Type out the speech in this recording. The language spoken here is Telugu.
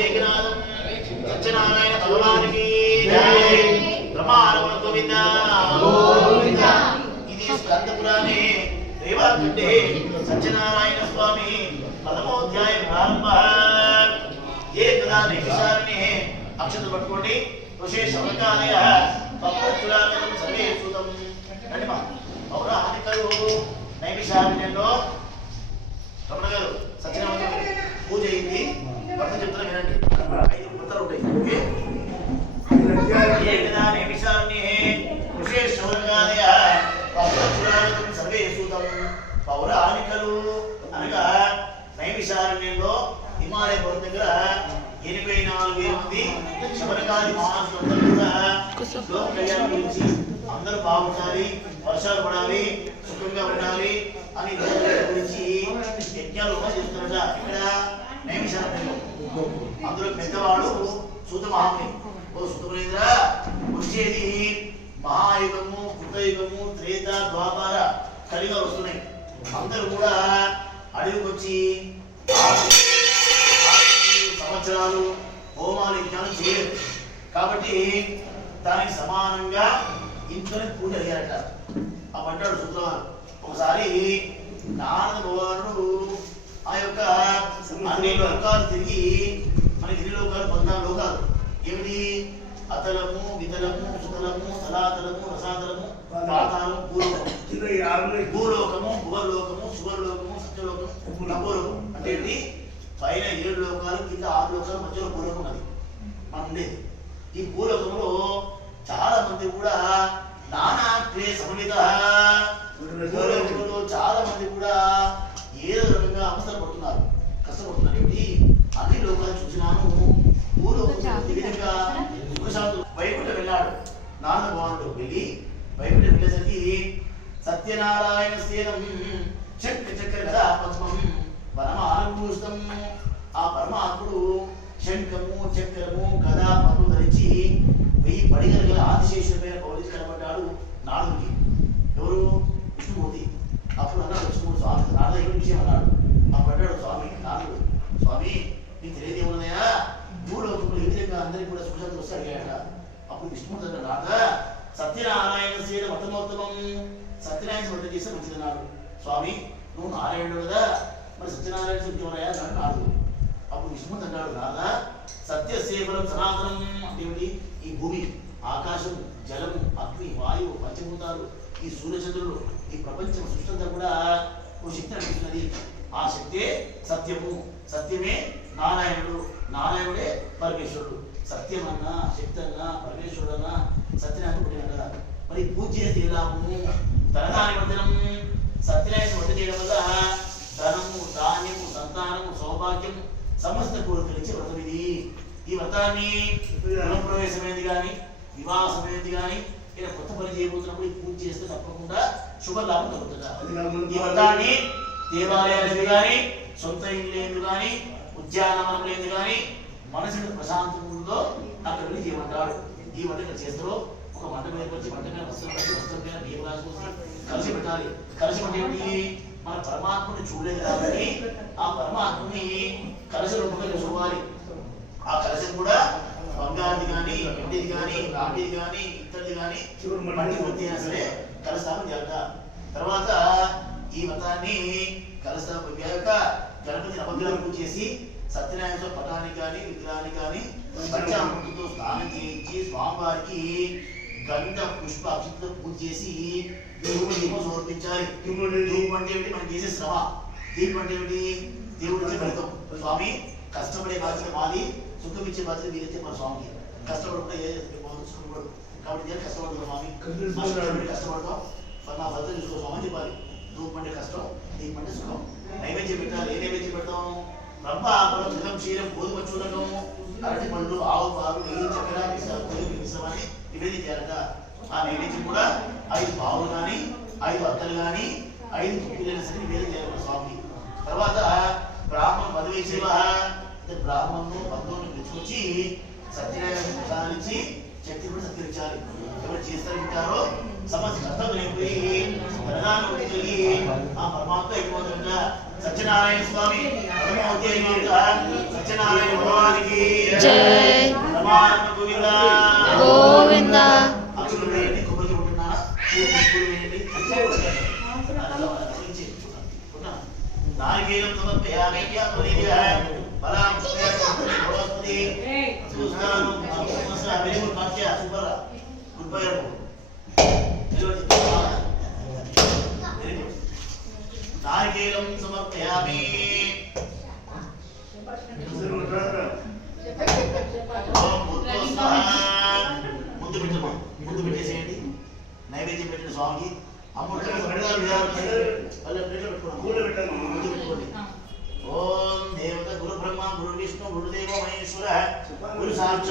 ఏకనాథం. సత్యనారాయణ భగవానికి బ్రహ్మారమణ గోవింద. ఇది స్కంద పురాణే దేవాఖండే సత్యనారాయణ స్వామి పదమోధ్యాయ ప్రారంభ. నిమిషాన్ని అక్షతలు పట్టుకోండి. భక్తులాగం సర్వే సుతం. రండి మా. పౌరాణికలు నైమిషారణ్యంలో అరణ్యంలో హిమాలయ పర్వతం దగ్గర ఎనభై నాలుగు వేల మంది శబరకాది కూడా లోక కళ్యాణం గురించి అందరూ బాగుండాలి వర్షాలు పడాలి సుఖంగా ఉండాలి అని గురించి యజ్ఞాలు చేస్తున్నారట. ఇక్కడ నైమిషారణ్యంలో అందులో పెద్దవాడు సూత మహాముని. ఓ సుతములేంద్ర వచ్చేది మహాయుగము కృతయుగము త్రేత ద్వాపార కలిగా వస్తున్నాయి. అందరూ కూడా అడవికి వచ్చి సంవత్సరాలు హోమాలు యజ్ఞాలు చేయలేదు. కాబట్టి దానికి సమానంగా ఇంట్లోనే పూజ అడిగారట ఆ పడ్డాడు శుక్రవారం. ఒకసారి నారద భగవానుడు ఆ యొక్క అన్ని లోకాలు తిరిగి మన గిరి లోకాలు పద్నాలుగు లోకాలు. ఏమిటి? అతలము వితలము సుతలము తలాతలము రసాతలము పాతాళము భూలోకము. భూలోకము భువర్లోకము సువర్లోకము సత్యలోకము నభోలోకం అంటే ఏంటి పైన ఏడు లోకాలు కింద ఆరు లోకాలు మధ్యలో భూలోకం అది మనం ఉండేది. ఈ భూలోకంలో చాలా మంది కూడా నానా క్రియ సమేత భూలోకంలో చాలా మంది కూడా ఏదో రకంగా అవసరం పడుతున్నారు కష్టపడుతున్నారు ఏంటి అన్ని లోకాలు చూసినాను. భూలోకం ఈ సుఖశాంతులు వెళ్ళాడు. నాన్న భగవానుడు వెళ్ళి వైకుంఠ వెళ్ళేసరికి సత్యనారాయణ స్థిరం చక్క చక్ర కదా పద్మం. పరమానుభూతం. ఆ పరమాత్ముడు శంఖము చక్రము గదా పద్మం ధరించి వెయ్యి పడిగల గల ఆదిశేషుడి మీద పౌలించి కనబడ్డాడు నాలుగుకి ఎవరు? విష్ణుమూర్తి. అప్పుడు అన్నాడు విష్ణుమూర్తి స్వామి నారద ఏమి విషయం అన్నాడు? అప్పుడు అన్నాడు స్వామి నాలుగు స్వామి నీకు తెలియదు ఏమన్నాయా భూలోకంలో ఏ విధంగా అందరికీ కూడా సుఖశాంతి వస్తే అడిగాడ అప్పుడు విష్ణుమూర్తి అన్నాడు నారద సత్యనారాయణ సేన మతమోత్తమం సత్యనారాయణ వ్రతం చేస్తే మంచిదన్నాడు. స్వామి నువ్వు నారాయణుడు కదా. మరి సత్యనారాయణ శక్తి అని అన్నాడు అప్పుడు విష్ణుమూర్తి అన్నాడు నారద సత్య సేవలం సనాతనం అంటే ఈ భూమి ఆకాశం జలము అగ్ని వాయువు పంచభూతాలు ఈ సూర్యచంద్రులు ఈ ప్రపంచం సృష్టంతా కూడా ఓ శక్తి నడిపిస్తున్నది ఆ శక్తే సత్యము. సత్యమే నారాయణుడు. నారాయణుడే పరమేశ్వరుడు. సత్యమన్నా శక్తన్నా పరమేశ్వరుడన్నా సత్యనారాయణ పుట్టిన కదా. మరి పూజ చేసి లాభము ధనదాని వర్ధనం సత్యనారాయణ వంట చేయడం వల్ల ధాన్యము సంతానము సమస్త కోరికలిచ్చే వ్రతం ఇది ఈ వ్రతాన్ని గృహప్రవేశమైంది కానీ వివాహ సమయంది కానీ ఇలా కొత్త పని చేయబోతున్నప్పుడు ఈ పూజ చేస్తే తప్పకుండా శుభ లాభం ఈ వ్రతాన్ని దేవాలయాలు కానీ సొంత ఇల్లు కానీ ఉద్యానవనం లేదు కానీ మనసుకు ప్రశాంతంలో అక్కడ వెళ్ళి చేయమంటాడు ఈ వంటకం చేస్తారో. ఒక మంట మీద వచ్చి మంట మీద వస్త్రం వస్త్రం మీద బియ్యం కోసం కలిసి పెట్టాలి. కలిసి అంటే మన పరమాత్మని చూడలేదు కాబట్టి ఆ పరమాత్మని కలశ రూపంగా చూసుకోవాలి. ఆ కలశం కూడా బంగారుది కానీ వెండిది కానీ రాటిది కానీ ఇత్తడిది కానీ మట్టి వృత్తి అయినా సరే కలస్థాపన చేద్దాం తర్వాత ఈ మతాన్ని కలస్థాపన అయ్యాక గణపతి నవగ్రహం పూజ చేసి సత్యనారాయణ పటానికి కానీ విగ్రహానికి కానీ పంచామృతంతో స్నానం చేయించి స్వామివారికి గంధ పుష్ప అక్షంతో పూజ చేసి దేవుడి దీపం సమర్పించాలి దీపం అంటే ఏమిటి? మనం చేసే శ్రమ. దీపం అంటే ఏమిటి? దేవుడి ఇచ్చే ఫలితం. స్వామి కష్టపడే బాధ్యత మాది. సుఖం ఇచ్చే బాధ్యత మీరైతే మన స్వామికి. కష్టపడకుండా ఏ సుఖపడు కాబట్టి నేను కష్టపడతాను స్వామి. కష్టపడతాం. నా ఫలితం చూసుకో స్వామి చెప్పాలి. ధూపం అంటే కష్టం దీపం అంటే సుఖం. నైవేద్యం పెట్టాలి. ఏ నైవేద్యం పెడతాం? ఆపరం జలం క్షీరం గోధుమ చూడటం అరటి పండ్లు ఆవు పాలు నెయ్యి చక్కెర మిశ్రమాన్ని నివేదిక చేయాలట ఆ నైవేద్యం కూడా ఐదు పావులు కానీ ఐదు అత్తలు కానీ ఐదు కుక్కలైనా సరే నివేదన చేయాలి స్వామికి తర్వాత బ్రాహ్మణ పదవి సేవ అంటే బ్రాహ్మణులు బంధువులను పిలుచుకొచ్చి సత్యనారాయణ ప్రసాదించి శక్తి కూడా సత్కరించాలి. ఎవరు చేస్తారు వింటారో సమస్త కష్టం లేకపోయి ప్రధానం కలిగి ఆ పరమాత్మ ఎక్కువ సత్యనారాయణ స్వామి సత్యనారాయణ భగవాన్ స్వామికి జై రమారమ గోవింద భూతో స్వాహ. ముందు పెట్టమా ముందు పెట్టేసేయండి నైవేద్యం పెట్టిన స్వామికి అమ్ముడు వాళ్ళ ప్లేట్లో పెట్టుకోండి ముందు పెట్టుకోండి ఓం దేవత గురు బ్రహ్మ గురు విష్ణు గురుదేవ మహేశ్వర గురు సాక్షాత్